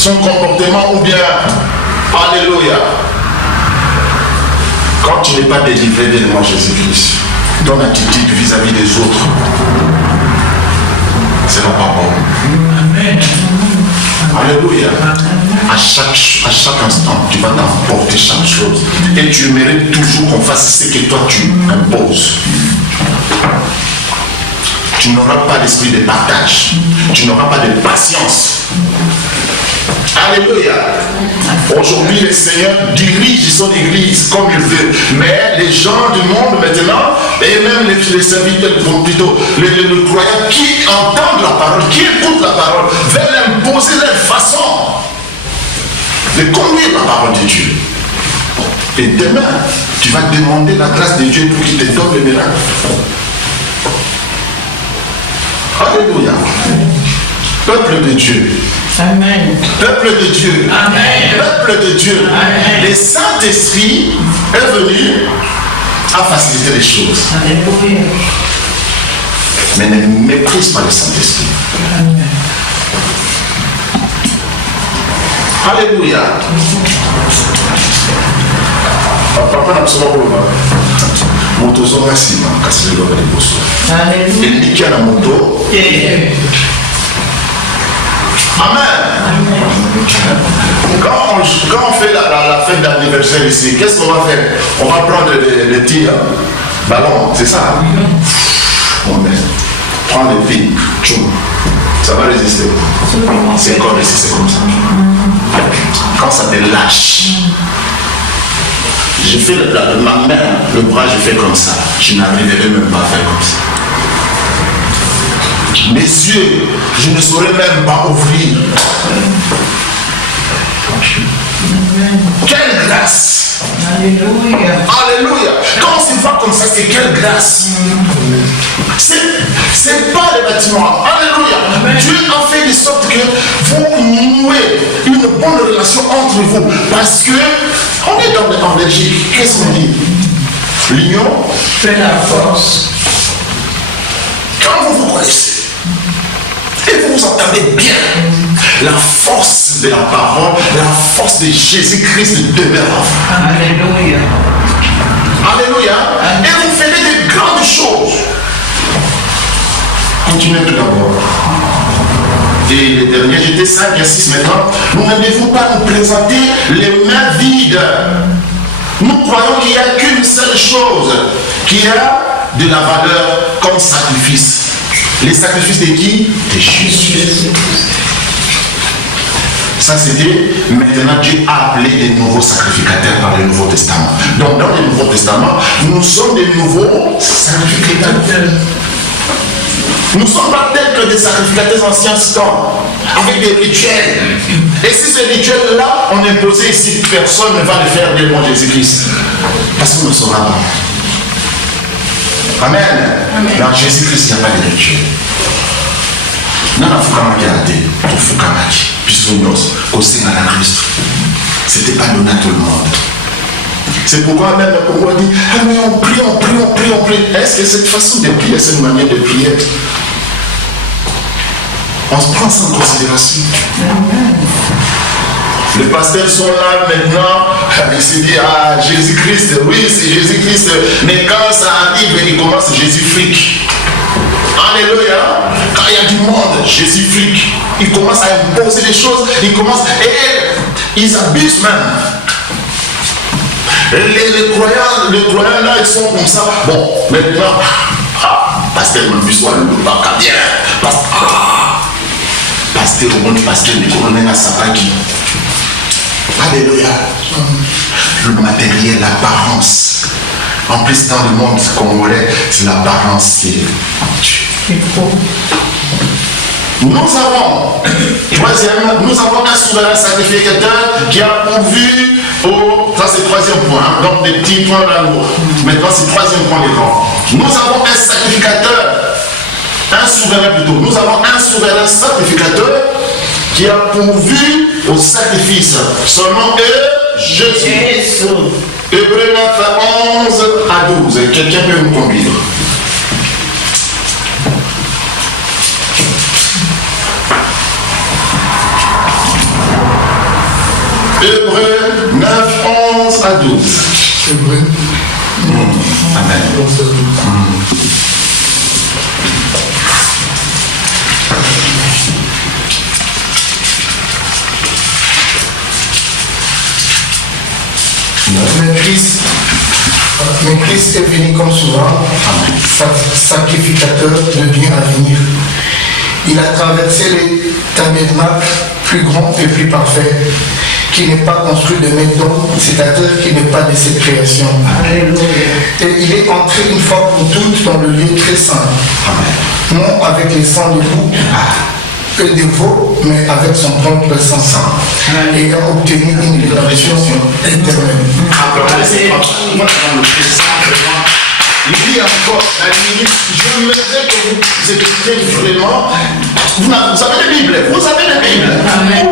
son comportement ou bien, alléluia, quand tu n'es pas délivré de moi Jésus-Christ, ton attitude vis-à-vis des autres, c'est pas bon. Amen. Alléluia. À chaque instant, tu vas t'emporter chaque chose. Et tu mérites toujours qu'on fasse ce que toi tu imposes. Tu n'auras pas l'esprit de partage. Tu n'auras pas de patience. Alléluia. Aujourd'hui, le Seigneur dirige son église comme il veut. Mais les gens du monde maintenant, et même les serviteurs, plutôt les croyants qui entendent la parole, qui écoutent la parole, veulent imposer leur façon de conduire la parole de Dieu. Et demain, tu vas demander la grâce de Dieu pour qu'il te donne le miracle. Alléluia. Peuple de Dieu. Amen. Peuple de Dieu. Amen. Peuple de Dieu. Amen. Le Saint-Esprit est venu à faciliter les choses. Alléluia. Mais ne méprise pas le Saint-Esprit. Amen. Alléluia. Papa n'a pas besoin de moto sont massives, parce que les bosses. Alléluia. Et niquer la moto. Amen. Quand on fait la fête d'anniversaire ici, qu'est-ce qu'on va faire? On va prendre les tirs, ballons, c'est ça? On prend les billes, ça va résister. C'est comme ici, c'est comme ça. Quand ça te lâche, je fais ma main, le bras, je fais comme ça. Je n'arriverai même pas à faire comme ça. Mes yeux, je ne saurais même pas ouvrir. Quelle grâce! Alléluia. Alléluia! Quand on se voit comme ça, c'est quelle grâce! C'est pas les bâtiments. Alléluia! Dieu a fait de sorte que vous nouez une bonne relation entre vous. Parce que on est en Belgique. Qu'est-ce qu'on dit? L'union Fais la force. Quand vous vous connaissez et vous vous entendez bien, la force de la parole, la force de Jésus-Christ demeure en vous. Alléluia. Alléluia. Et vous ferez de grandes choses. Continuez tout d'abord. Et les derniers, j'étais 5 et 6 maintenant. Nous ne devons pas nous présenter les mains vides. Nous croyons qu'il n'y a qu'une seule chose qui a de la valeur comme sacrifice. Les sacrifices de qui? De Jésus. Ça c'était, maintenant Dieu a appelé des nouveaux sacrificateurs dans le Nouveau Testament. Donc dans le Nouveau Testament, nous sommes des nouveaux sacrificateurs. Nous ne sommes pas tels que des sacrificateurs anciens temps, avec des rituels. Et si ces rituels-là, on imposait ici, personne ne va le faire devant Jésus-Christ. Parce qu'on ne saura pas. Amen. Amen. Dans Jésus-Christ, il n'y a pas de rituel. Non, il faut qu'on regarde. Il faut qu'on regarde. Au Seigneur à Christ. Ce n'était pas donné à tout le monde. C'est pourquoi même on dit, ah mais on prie, on prie, on prie, on prie. Est-ce que cette façon de prier, c'est une manière de prier? On se prend ça en considération. Les pasteurs sont là maintenant, ils se disent, ah Jésus-Christ, oui c'est Jésus-Christ, mais quand ça arrive, il commence Jésus-Fric. Alléluia. Quand il y a du monde, Jésus flic. Il commence à imposer des choses. Il commence. Et ils abusent même. Les croyants là, ils sont comme ça. Bon, maintenant, pasteur m'a soit le baka bien. Pasteur au monde, pasteur, mais qu'on est à Sapaki. Alléluia. Le matériel, l'apparence. En plus, dans le monde congolais, c'est l'apparence qui est. Nous avons, troisième, nous avons un souverain sacrificateur qui a pourvu au. Ça, c'est le troisième point. Hein, donc, des petits points là-haut. Maintenant, c'est le troisième point d'écran. Nous avons un sacrificateur, un souverain plutôt. Nous avons un souverain sacrificateur qui a pourvu au sacrifice. Son nom est Jésus. Hébreux 9, 11 à 12. Quelqu'un peut nous conduire? Hébreux 9, 11 à 12. Hébreux. Amen. Mais Christ est venu comme souvent, sacrificateur de bien à venir. Il a traversé les tabernacles plus grands et plus parfaits, qui n'est pas construit de main d'homme, c'est-à-dire qui n'est pas de cette création. Alléluia. Et il est entré une fois pour toutes dans le lieu très saint, non avec les sangs de loup et de veau, mais avec son propre sang, ayant obtenu une rédemption éternelle. Il dit encore à la limite, je me disais que vous écoutez vraiment. Vous avez des Bibles, vous avez des Bibles.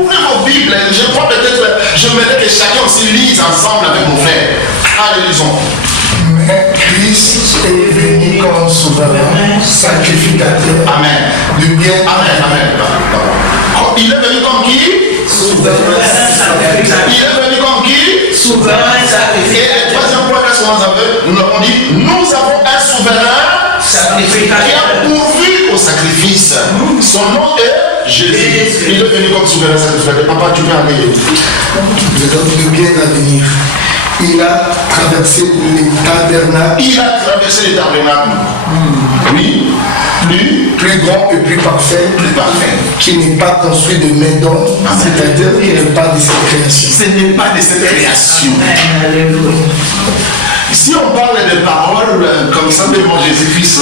Ouvrez vos Bibles. Je crois peut-être, je voudrais que chacun aussi lise ensemble avec mon frère. Allez, lisons. Mais Christ est venu comme souverain, sacrificateur. Amen. De bien. Amen, amen. Il est venu comme qui? Souverain sacrificateur. Il est venu comme qui? Souverain sacrificateur. Et le troisième point, qu'est-ce qu'on avait? Nous avons dit, nous avons un souverain qui a pourvu au sacrifice. Son nom est Jésus. Il est venu comme souverain sacrificateur. Papa, tu peux aller. De bien à venir. Il a traversé les tabernacles. Il a traversé les tabernacles. Oui. Plus grand et plus parfait. Plus parfait. Qui n'est pas construit de main d'homme, c'est-à-dire qui n'est pas de cette création. Ce n'est pas de cette création. Amen. Alléluia. Si on parle de paroles comme ça de mon Jésus-Christ,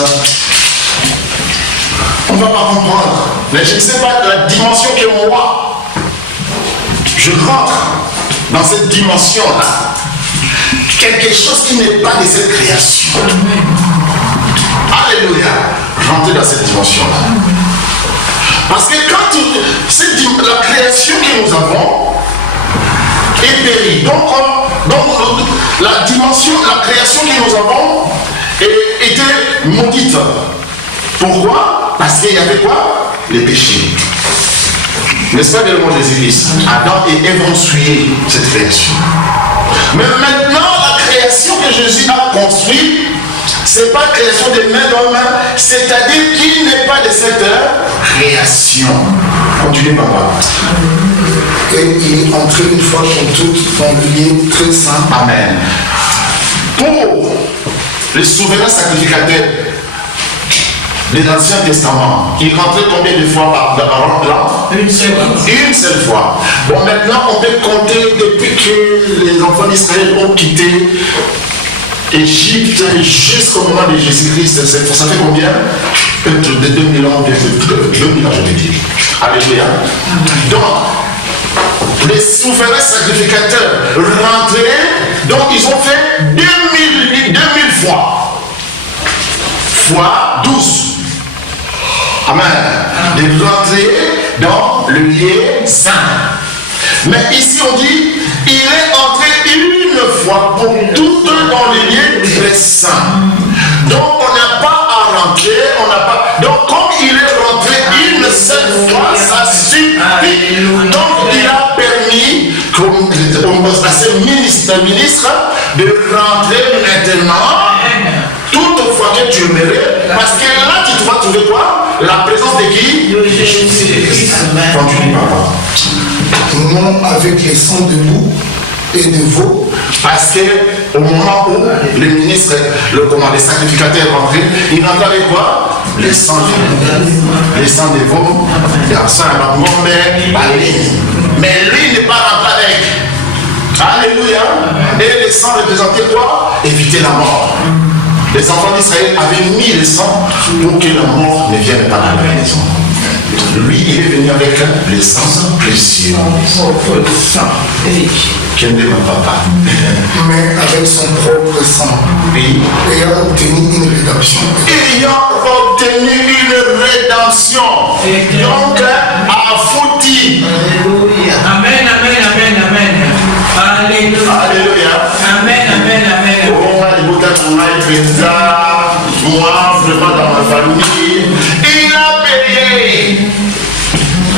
on ne va pas comprendre. Mais je ne sais pas la dimension que moi, je rentre dans cette dimension-là. Quelque chose qui n'est pas de cette création. Alléluia. Rentrer dans cette dimension-là. Parce que quand la création que nous avons est périe. Donc la dimension, la création que nous avons était maudite. Pourquoi? Parce qu'il y avait quoi? Les péchés. N'est-ce pas le mot de Jésus-Christ? Adam et Ève ont souillé cette création. Mais maintenant, la création que Jésus a construite, ce n'est pas la création des mains d'homme, c'est-à-dire qu'il n'est pas de cette création. Continuez, papa. Et il est entré une fois pour toutes dans le lieu très saint. Amen. Pour les souverains sacrificateurs de l'Ancien Testament, il rentrait combien de fois par an? Une seule. Une seule fois. Bon, maintenant, on peut compter depuis que les enfants d'Israël ont quitté Égypte jusqu'au moment de Jésus-Christ. Ça fait combien? Peut-être de 2000 ans, 2000 ans, je vais dire. Alléluia. Donc, les souverains sacrificateurs rentraient, donc ils ont fait 2000 fois. Fois 12. Amen. De rentrer dans le lieu saint. Mais ici on dit, il est entré une fois pour toutes dans le lieu très saint. Donc on n'a pas à rentrer, on n'a pas. Donc comme il est rentré une seule fois, ça suffit. Donc il a permis à ce ministre de rentrer maintenant. Toutefois que tu aimerais, parce que là tu vas trouver quoi? La présence de qui? De Jésus-Christ. Continue, papa. Non avec les sangs de loup et de veau. Parce que au moment où le ministre, les sacrificateurs rentraient, ils rentraient avec quoi? Les sangs de loup. Les sangs de veau, dans ça, mais lui n'est pas rentré avec. Alléluia. Et les sangs représentaient quoi? Éviter la mort. Les enfants d'Israël avaient mis le sang pour que la mort ne vienne pas dans la maison. Lui, il est venu avec le sang précieux. Qui ne demande pas. Mais avec son propre sang. Oui. Ayant obtenu une rédemption. Ayant obtenu une rédemption. Donc, à fouti. Alléluia. Amen, amen, amen, amen. Alléluia. Alléluia. Amen, amen, amen. Moi, vraiment dans ma famille, il a payé.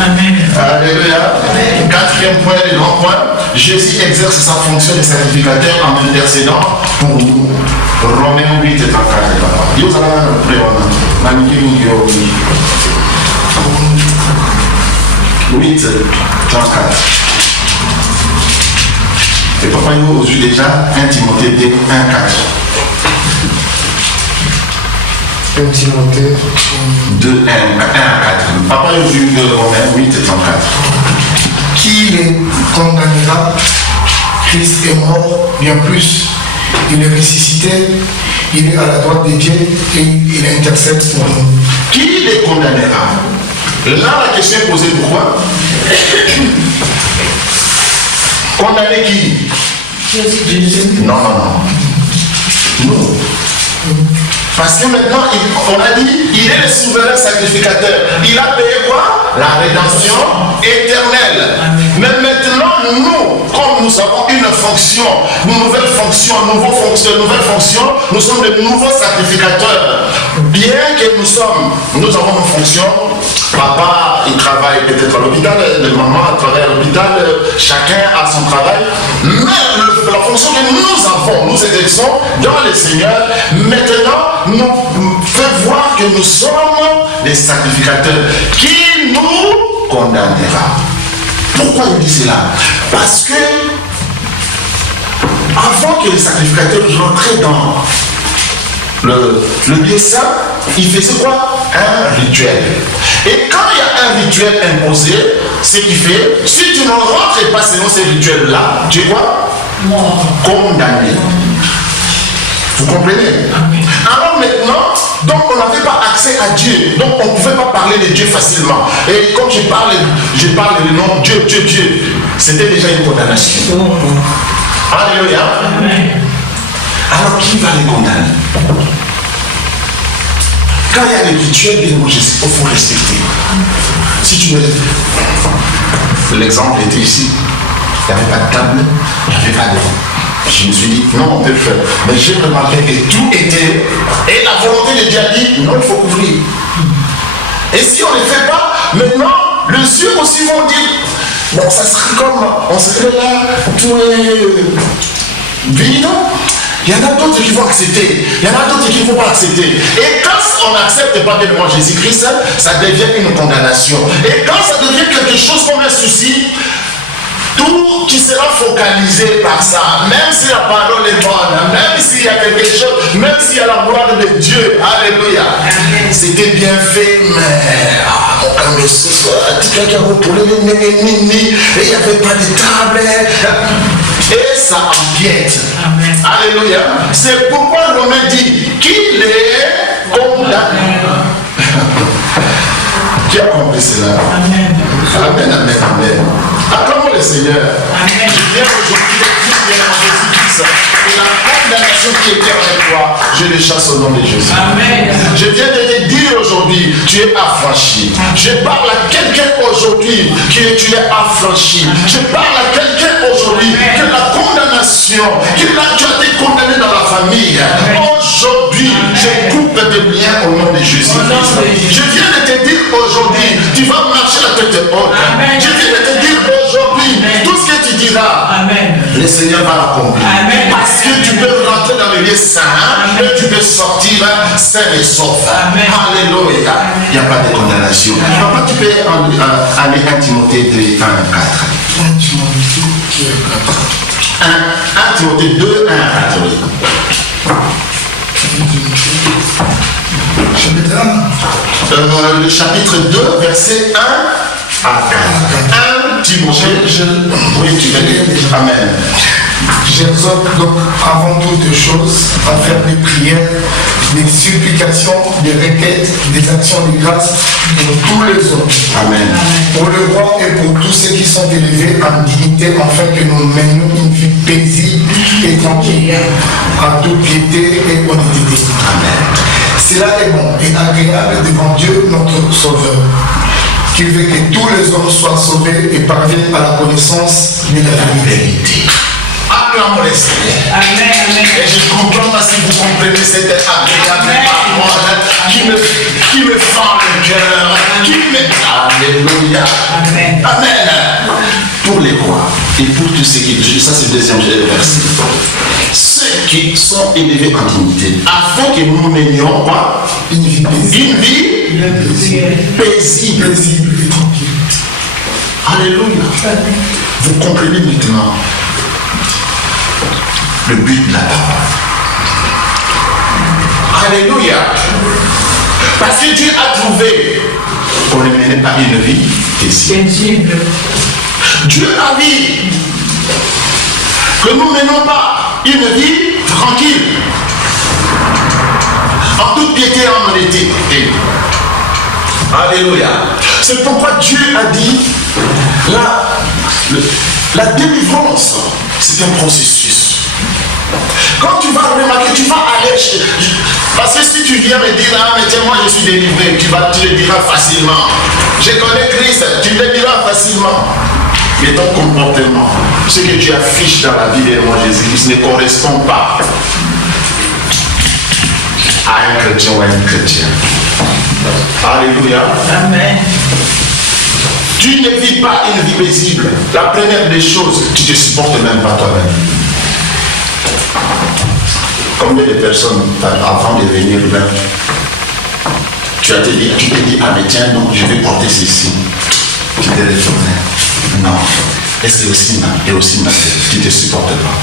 Amen. Alléluia. 4 Quatrième point, le grand point, Jésus exerce sa fonction de sacrificateur en intercédant pour nous. Romains 8 et 34. Vous allez prier. 8, 34. Et papa, il vous déjà 1 Timothée 2, 1, 4. 1 Timothée 2, 1, 4. Papa, il vous de Romains 8 et 34. Qui les condamnera? Christ est mort, bien plus. Il est ressuscité, il est à la droite de Dieu et il intercède pour nous. Qui les condamnera? Là, la question est posée pourquoi? Condamner qui? Jésus. Non. Nous. Parce que maintenant, on a dit, il est le souverain sacrificateur. Il a payé quoi? La rédemption éternelle. Amen. Mais maintenant, nous, comme nous avons une fonction, une nouvelle fonction, nous sommes de nouveaux sacrificateurs. Bien que nous avons une fonction. Papa, il travaille peut-être à l'hôpital, maman, elle travaille à l'hôpital, chacun a son travail. Mais la fonction que nous avons, nous exerçons dans le Seigneur, maintenant, nous fait voir que nous sommes des sacrificateurs. Qui nous condamnera? Pourquoi il dit cela? Parce que avant que les sacrificateurs rentraient dans le lieu saint, il faisait quoi? Un rituel. Et quand il y a un rituel imposé, ce qui fait, si tu ne rentres pas selon ces rituels-là, tu es quoi? Condamné. Vous comprenez? Alors maintenant, donc on n'avait pas accès à Dieu. Donc on ne pouvait pas parler de Dieu facilement. Et comme je parle le nom Dieu. C'était déjà une condamnation. Alléluia. Alors qui va les condamner? Quand il y a les rituels, il faut respecter. Si tu veux, l'exemple était ici. Il n'y avait pas de table, il n'y avait pas de... Je me suis dit, non, on peut le faire. Mais j'ai remarqué que tout était... Et la volonté de Dieu a dit, non, il faut couvrir. Et si on ne le fait pas, maintenant, les yeux aussi vont dire, bon, ça serait comme, on serait là, tout est vide. Il y en a d'autres qui vont accepter, il y en a d'autres qui ne vont pas accepter. Et quand on n'accepte pas de moi Jésus-Christ, ça devient une condamnation. Et quand ça devient quelque chose comme un souci, tout qui sera focalisé par ça, même si la parole est bonne, même s'il y a quelque chose, même s'il y a la gloire de Dieu, alléluia, c'était bien fait, mais il n'y avait pas de table, et ça empiète. Alléluia. C'est pourquoi Romain dit qu'il est condamné. Qui a compris cela? Amen. Acclamons le Seigneur. Amen. Je viens aujourd'hui de dire en Jésus-Christ que la condamnation qui était en toi, je le chasse au nom de Jésus. Amen. Je viens de te dire aujourd'hui, tu es affranchi. Je parle à quelqu'un aujourd'hui que tu es affranchi. Je parle à quelqu'un aujourd'hui que la condamnation, que là tu as été condamné dans la famille. Aujourd'hui, je coupe de bien au nom de Jésus-Christ. Je viens de te dire aujourd'hui, tu vas marcher la tête haute. Je viens de te dire aujourd'hui, tout ce que tu diras, le Seigneur va l'accomplir. Parce que tu peux rentrer dans le lieu saint et tu peux sortir sain et sauf. Alléluia. Il n'y a pas de condamnation. Papa, tu peux aller 1 Timothée 2, 1, 4. 1 Timothée 4. 1 Timothée 2, 1, 4. Chapitre 1. Le chapitre 2, verset 1 à 4. 1 Timothée. Oui, tu vas lire. Amen. J'exhorte donc avant toutes choses à faire des prières, des supplications, des requêtes, des actions de grâce pour tous les hommes. Amen. Pour le roi et pour tous ceux qui sont élevés en dignité, afin que nous menions une vie paisible et tranquille, à toute piété et honnêteté. Amen. Cela est bon et agréable devant Dieu notre Sauveur, qui veut que tous les hommes soient sauvés et parviennent à la connaissance de la vérité. Acclamons le Seigneur. Amen. Et je comprends pas si vous comprenez cette agréable parole qui me fend le cœur, qui me... Alléluia. Amen. pour les rois et pour tous ceux qui... Ça, c'est le deuxième verset. Ceux qui sont élevés en dignité, afin que nous menions quoi? Une vie paisible. Paisible et tranquille. Alléluia. Vous comprenez maintenant le but de la parole. Alléluia. Parce que Dieu a trouvé qu'on ne menait pas une vie paisible. Dieu a dit que nous ne menons pas une vie tranquille, en toute piété et en honnêteté. Alléluia. C'est pourquoi Dieu a dit la délivrance, c'est un processus. Quand tu vas remarquer, tu vas aller chez... Parce que si tu viens me dire, ah mais tiens, moi je suis délivré, tu le diras facilement. Je connais Christ, tu le diras facilement. Mais ton comportement, ce que tu affiches dans la vie de moi Jésus-Christ ne correspond pas à un chrétien ou à une chrétienne. Alléluia. Amen. Tu ne vis pas une vie paisible. La première des choses, tu ne te supportes même pas toi-même. Combien de personnes, avant de venir là, tu t'es dit, ah mais tiens, donc je vais porter ceci. Tu t'es retourné. Non. Et c'est aussi ma tu ne te supportes pas.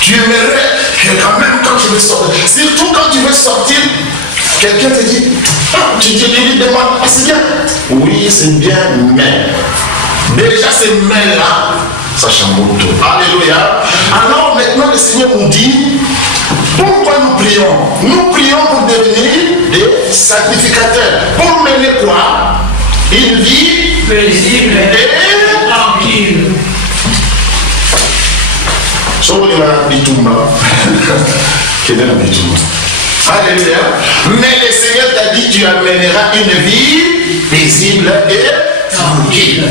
Tu aimerais que quand même quand tu veux sortir, surtout quand tu veux sortir, quelqu'un te dit, tu lui demandes, ah c'est bien. Oui, c'est bien, mais déjà ces mais-là, ça chamboule tout. Alléluia. Alors maintenant le Seigneur nous dit, pourquoi nous prions? Nous prions pour devenir des sacrificateurs. Pour mener quoi? Une vie paisible et tranquille. Alléluia. Mais le Seigneur t'a dit, tu amèneras une vie paisible et tranquille.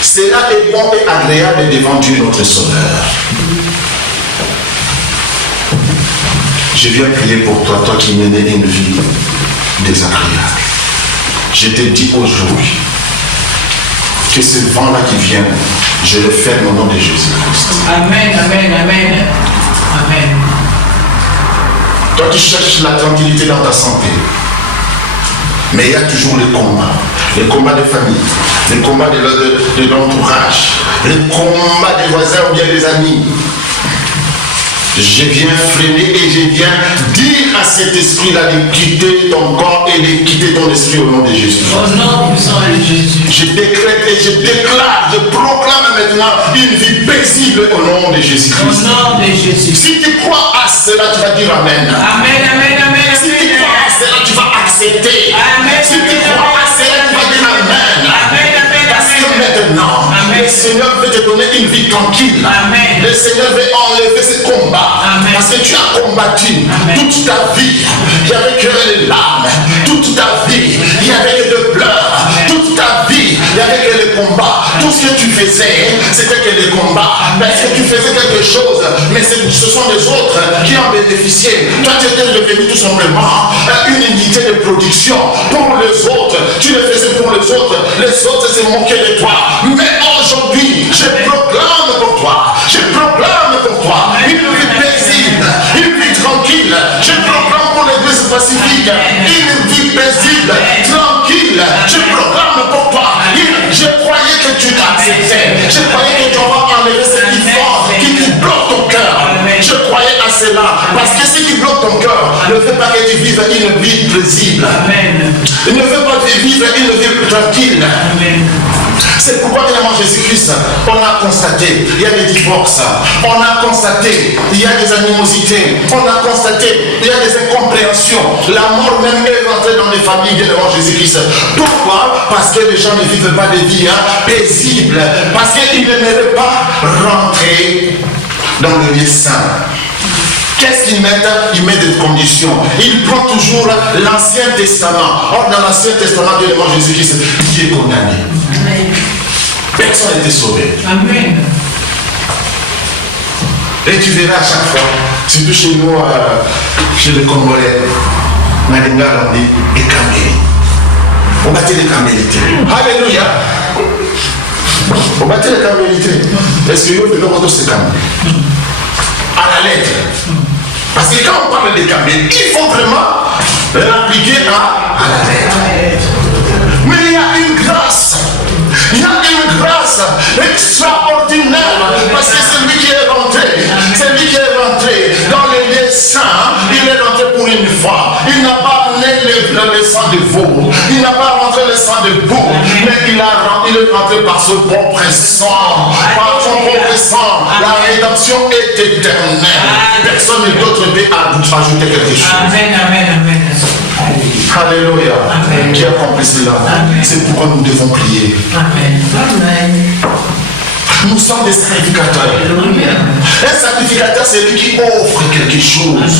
Cela est bon et agréable devant Dieu notre Sauveur. Je viens prier pour toi, toi qui menais une vie désagréable. Je te dis aujourd'hui que ce vent-là qui vient, je le ferme au nom de Jésus-Christ. Amen, amen, amen. Amen. Toi qui cherches la tranquillité dans ta santé, mais il y a toujours le combat de famille, le combat de l'entourage, le combat des voisins ou bien des amis. Je viens freiner et je viens dire à cet esprit-là de quitter ton corps et de quitter ton esprit au nom de Jésus. Au nom puissant de Jésus. Je décrète et je déclare, je proclame maintenant une vie paisible au nom de Jésus-Christ. Au nom de Jésus. Si tu crois à cela, tu vas dire Amen. Amen, amen, amen. Si tu crois à cela, tu vas accepter. Amen. Si tu crois à cela, tu vas dire Amen. Amen, amen. Parce que maintenant, le Seigneur veut te donner une vie tranquille. Amen. Le Seigneur veut enlever ce combat. Amen. Parce que tu as combattu toute ta vie. Il n'y avait que les larmes. Toute ta vie, il n'y avait que de pleurs. Toute ta vie, il n'y avait que les combats. Tout ce que tu faisais, c'était que les combats. Parce que tu faisais quelque chose, mais ce sont les autres qui en bénéficiaient. Toi, tu étais devenu tout simplement une unité de production pour les autres. Tu le faisais pour les autres. Les autres se moquaient de toi. Mais aujourd'hui, je proclame pour toi. Je proclame pour toi une vie paisible, une vie tranquille. Je proclame pour l'église pacifique une vie paisible, tranquille. Je proclame pour toi. Je croyais que tu t'acceptais. Je croyais que tu vas enlever ce qui bloque ton cœur. Je croyais à cela. Parce que ce qui bloque ton cœur ne fait pas que tu vives une vie paisible. Il ne veut pas que tu vives une vie tranquille. C'est pourquoi finalement Jésus-Christ, on a constaté, il y a des divorces, on a constaté, il y a des animosités, on a constaté, il y a des incompréhensions. La mort même est rentrée dans les familles de devant Jésus-Christ. Pourquoi? Parce que les gens ne vivent pas des vies paisibles, parce qu'ils n'aimeraient pas rentrer dans le lieu saint. Qu'est-ce qu'ils mettent? Ils mettent des conditions. Ils prennent toujours l'Ancien Testament. Or, dans l'Ancien Testament, Dieu demande Jésus-Christ qui est condamné. Personne n'était sauvé. Amen. Et tu verras à chaque fois, surtout chez nous, chez les Congolais, Nalinga, on dit les camélites. On bâtit les camélites. Alléluia. accepter la vérité. Est-ce que vous pouvez se calmer? À la lettre. Parce que quand on parle de calmer, il faut vraiment l'appliquer à la lettre. Mais il y a une grâce. Il y a une grâce extraordinaire. Parce que c'est lui qui est rentré. C'est lui qui est rentré dans les lieux saints. Il est rentré pour une fois. Il n'a pas amené le sang de veau. Il n'a pas rentré le sang de veau. Mais il est rentré par son propre sang. Par son propre sang. La rédemption est éternelle. Personne d'autre peut ajouter quelque chose. Amen, amen, amen. Alléluia. Qui a compris cela? C'est pourquoi nous devons prier. Amen. Nous sommes des sacrificateurs. Un sacrificateur, c'est lui qui offre quelque chose.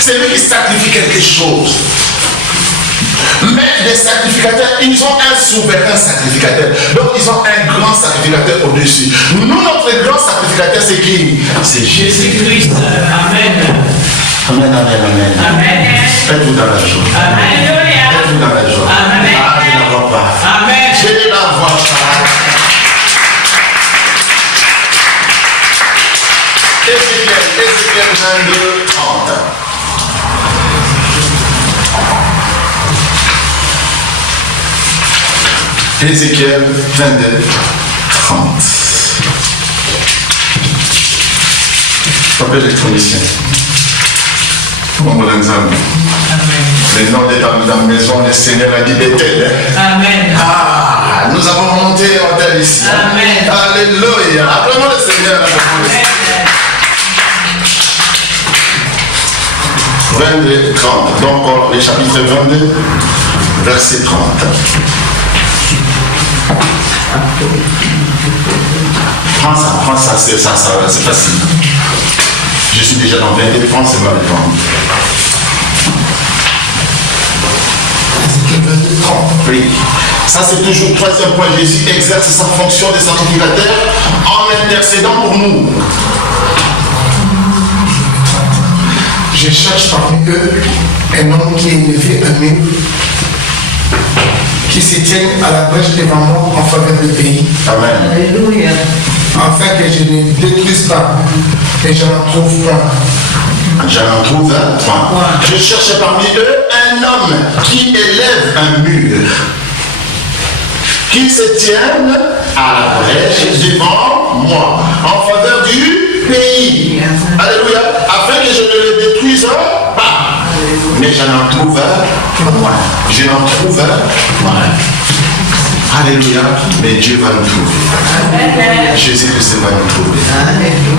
C'est lui qui sacrifie quelque chose. Mais les sacrificateurs, ils ont un souverain sacrificateur. Donc ils ont un grand sacrificateur au-dessus. Nous, notre grand sacrificateur, c'est qui? C'est Jésus-Christ. Amen. Amen, amen, amen. Amen. Faites-vous dans la joie. Amen. Faites-vous dans la joie. Amen. Ah, je ne la vois pas. Amen. Je ne la vois pas. Ézéchiel 22, 30. Ézéchiel 22, 30. Papa électronicien. Le nom de ta maison, le Seigneur a dit Bethel. Amen. Ah, nous avons monté en terre ici. Amen. Alléluia. Acclamons le Seigneur. Amen. 22, 30. Donc, les chapitres 22, verset 30. Prends ça, c'est facile. Je suis déjà dans 22, prends, c'est pas le temps. Oui. Ça, c'est toujours le troisième point. Jésus exerce sa fonction de sacrificateur en intercédant pour nous. Je cherche parmi eux un homme qui est élevé un mur, qui se tienne à la brèche devant moi en faveur du pays. Amen. Alléluia. Afin que je ne détruise pas et je n'en trouve point. J'en trouve un point. Je cherche parmi eux un homme qui élève un mur, qui se tienne à la brèche devant moi, en faveur du pays. Alléluia. Afin que je ne le détruise pas. Mais j'en trouve un moins. Je n'en trouve un moins. Alléluia. Mais Dieu va nous trouver. Jésus-Christ va nous trouver.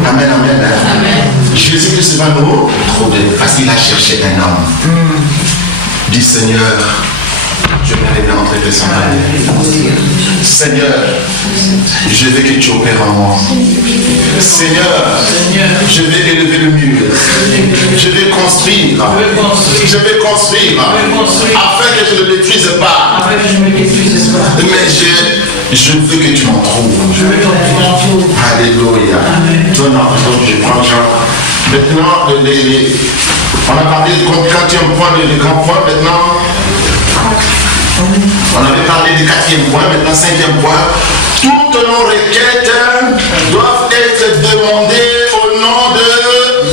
Amen, amen. Jésus-Christ va nous trouver parce qu'il a cherché un homme. Dis Seigneur, je vais aller entre tes sandales. Seigneur, je veux que tu opères en moi. Seigneur, je vais élever le mur. Je vais construire. Je vais construire. Afin que je ne le détruise pas. Mais je veux que tu m'en trouves. Alléluia. Donc je prends Jean. Maintenant, on a parlé du 4e point, le grand point. Maintenant, on avait parlé du 4e point. Maintenant, 5e point. Toutes nos requêtes doivent être demandées au nom de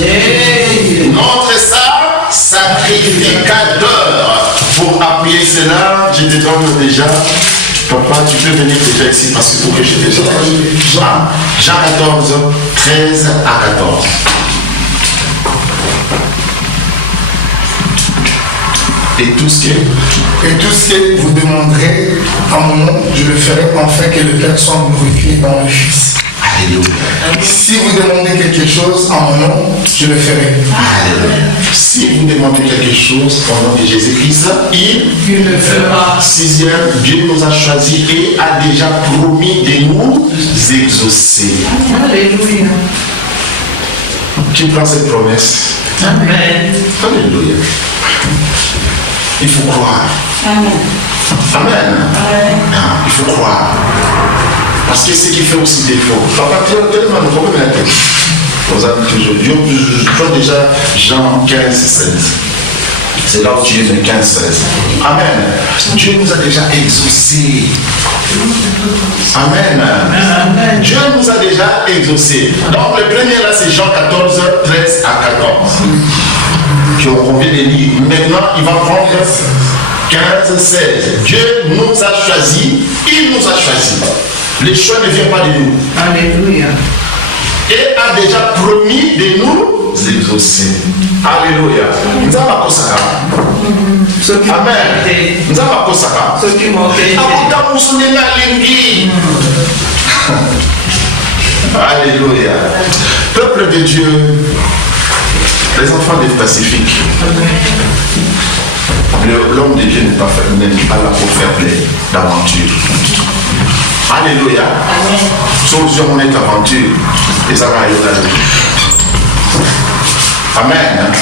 Jésus, notre sacrificateur. Pour appuyer cela, je te donne déjà. Papa, tu peux venir déjà ici parce qu'il faut que je te dise. Jean 14, 13 à 14. Et tout ce que vous demanderez en mon nom, je le ferai afin que le Père soit glorifié dans le Fils. Alléluia. Si vous demandez quelque chose en mon nom, je le ferai. Alléluia. Si vous demandez quelque chose au nom de Jésus-Christ, il le fera. 6e, Dieu nous a choisis et a déjà promis de nous exaucer. Alléluia. Qui prend cette promesse? Amen. Alléluia. Il faut croire. Amen. Amen. Ah, il faut croire. Parce que c'est ce qui fait aussi défaut. Papa, tellement nous pouvons mettre. Vous avez toujours. Je prends déjà Jean 15, 16. C'est là où tu es le 15-16. Amen. Dieu nous a déjà exaucés. Amen. Dieu nous a déjà exaucés. Donc le premier là, c'est Jean 14, 13 à 14. Qui ont convient de lire. Maintenant, il va prendre 15, 16. Dieu nous a choisis. Il nous a choisis. Les choix ne viennent pas de nous. Alléluia. Et a déjà promis de nous exaucer. Alléluia. Nous avons Amen. Nous avons Alléluia. Peuple de Dieu, les enfants du Pacifique. L'homme de Dieu n'est pas là pour faire d'aventure. Alléluia. Solution mon aventure. Et ça va aller là. Amen.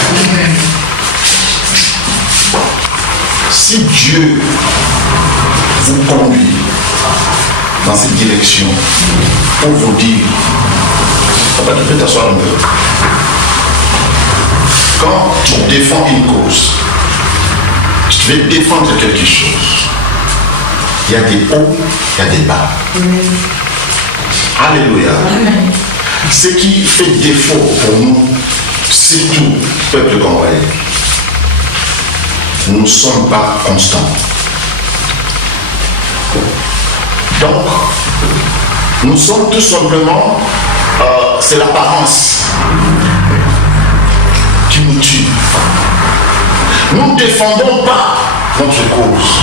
Si Dieu vous conduit dans cette direction pour vous dire, papa, tu peux t'asseoir un peu. Quand tu défends une cause, tu veux défendre quelque chose, il y a des hauts, il y a des bas. Alléluia. Ce qui fait défaut pour nous, surtout peuple congolais, nous ne sommes pas constants. Donc, nous sommes tout simplement, c'est l'apparence qui nous tue. Nous ne défendons pas notre cause.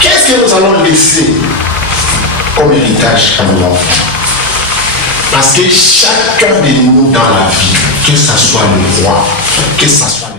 Qu'est-ce que nous allons laisser comme héritage à nos enfants? Parce que chacun de nous dans la vie, que ce soit le roi, que ce soit le